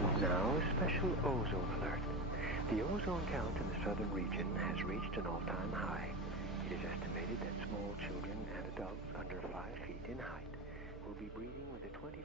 And now a special ozone alert. The ozone count in the southern region has reached an all-time high. It is estimated that small children and adults under 5 feet in height will be breathing with a 25%